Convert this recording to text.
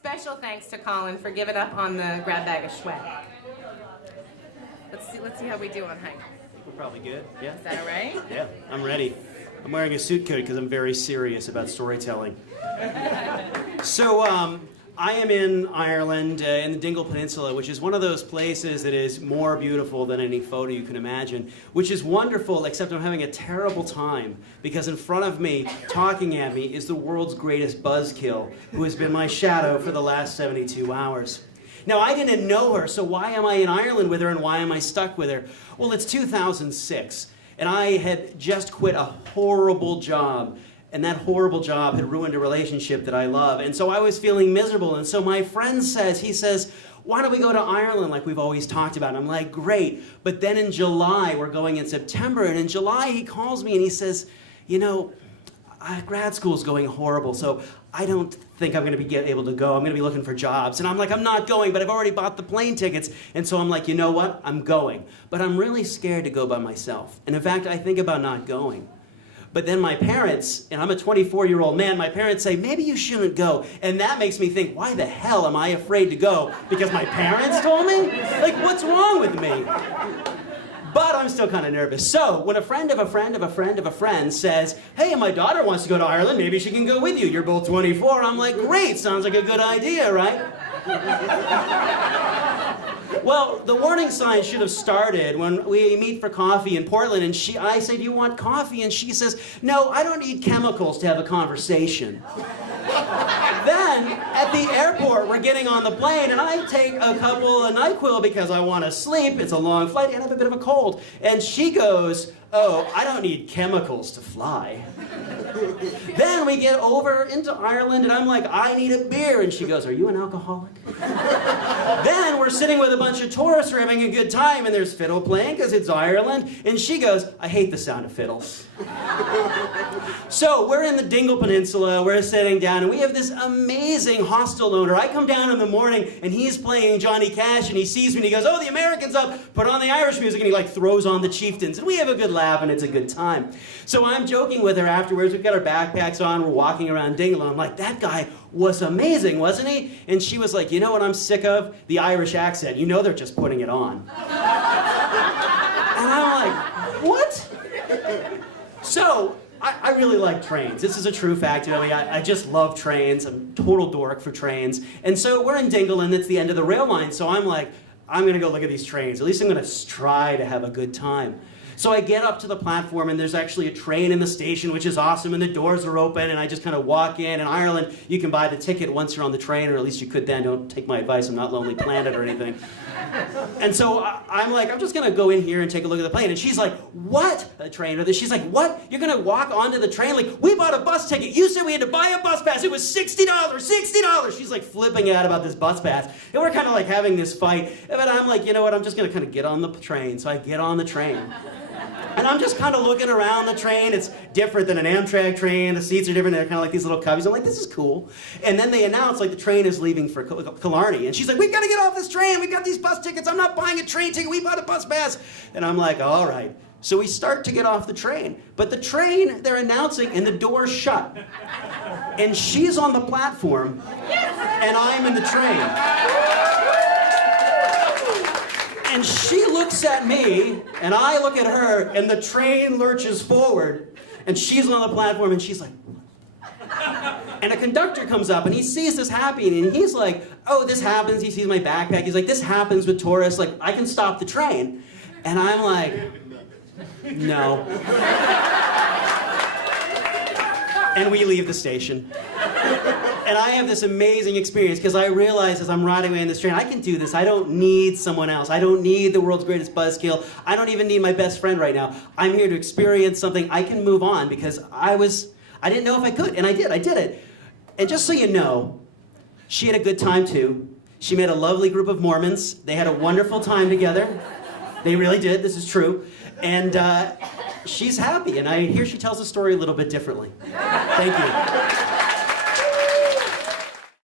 Special thanks to Colin for giving up on the grab bag of swag. Let's see how we do on height. I think we're probably good. Yeah. Is that all right? Yeah, I'm ready. I'm wearing a suit coat because I'm very serious about storytelling. So, I am in Ireland, in the Dingle Peninsula, which is one of those places that is more beautiful than any photo you can imagine, which is wonderful, except I'm having a terrible time, because in front of me, talking at me, is the world's greatest Buzzkill, who has been my shadow for the last 72 hours. Now, I didn't know her, so why am I in Ireland with her, and why am I stuck with her? Well, it's 2006, and I had just quit a horrible job. And that horrible job had ruined a relationship that I love. And so I was feeling miserable. And so my friend says, why don't we go to Ireland like we've always talked about? And I'm like, great. But then in July, we're going in September. And in July, he calls me and he says, you know, grad school's going horrible. So I don't think I'm going to be able to go. I'm going to be looking for jobs. And I'm like, I'm not going, but I've already bought the plane tickets. And so I'm like, you know what? I'm going. But I'm really scared to go by myself. And in fact, I think about not going. But then my parents, and I'm a 24-year-old man, my parents say, maybe you shouldn't go. And that makes me think, why the hell am I afraid to go? Because my parents told me? Like, what's wrong with me? But I'm still kind of nervous. So when a friend of a friend of a friend of a friend says, hey, my daughter wants to go to Ireland, maybe she can go with you. You're both 24. I'm like, great, sounds like a good idea, right? Well, the warning sign should have started when we meet for coffee in Portland, and I say, do you want coffee? And she says, no, I don't need chemicals to have a conversation. Then, at the airport, we're getting on the plane, and I take a couple of NyQuil because I want to sleep. It's a long flight, and I have a bit of a cold. And she goes, oh, I don't need chemicals to fly. Then we get over into Ireland, and I'm like, I need a beer. And she goes, are you an alcoholic? Then we're sitting with a bunch of tourists, we're having a good time, and there's fiddle playing because it's Ireland. And she goes, I hate the sound of fiddles. So we're in the Dingle Peninsula, we're sitting down, and we have this amazing hostel owner. I come down in the morning, and he's playing Johnny Cash, and he sees me, and he goes, oh, the American's up, put on the Irish music, and he like throws on the Chieftains, and we have a good laugh, and it's a good time. So I'm joking with her afterwards, we've got our backpacks on, we're walking around Dingle, and I'm like, that guy was amazing, wasn't he? And she was like, you know what I'm sick of? The Irish accent. You know they're just putting it on. And I'm like, what? So, I really like trains. This is a true fact. You know, I just love trains. I'm a total dork for trains. And so we're in Dingle, and it's the end of the rail line. So I'm like, I'm going to go look at these trains. At least I'm going to try to have a good time. So I get up to the platform, and there's actually a train in the station, which is awesome, and the doors are open, and I just kind of walk in. In Ireland, you can buy the ticket once you're on the train, or at least you could then. Don't take my advice. I'm not Lonely Planet or anything. And so I'm like, I'm just going to go in here and take a look at the plane. And she's like, what? The train. She's like, what? You're going to walk onto the train? Like, we bought a bus ticket. You said we had to buy a bus pass. It was $60. $60. She's like flipping out about this bus pass. And we're kind of like having this fight. But I'm like, you know what? I'm just going to kind of get on the train. So I get on the train. And I'm just kind of looking around the train. It's different than an Amtrak train. The seats are different. They're kind of like these little cubbies. I'm like, this is cool. And then they announce, like, the train is leaving for Killarney. And she's like, we've got to get off this train. We've got these bus tickets. I'm not buying a train ticket. We bought a bus pass. And I'm like, all right. So we start to get off the train. But the train, they're announcing, and the door's shut. And she's on the platform, and I'm in the train. And she looks at me, and I look at her, and the train lurches forward, and she's on the platform, and she's like, and a conductor comes up, and he sees this happening, and he's like, oh, this happens. He sees my backpack. He's like, this happens with tourists. Like, I can stop the train. And I'm like, no. And we leave the station. And I have this amazing experience because I realize as I'm riding away in this train, I can do this. I don't need someone else. I don't need the world's greatest Buzzkill. I don't even need my best friend right now. I'm here to experience something. I can move on because I didn't know if I could, and I did it. And just so you know, she had a good time too. She met a lovely group of Mormons. They had a wonderful time together. They really did, this is true. And she's happy, and I hear she tells the story a little bit differently. Thank you.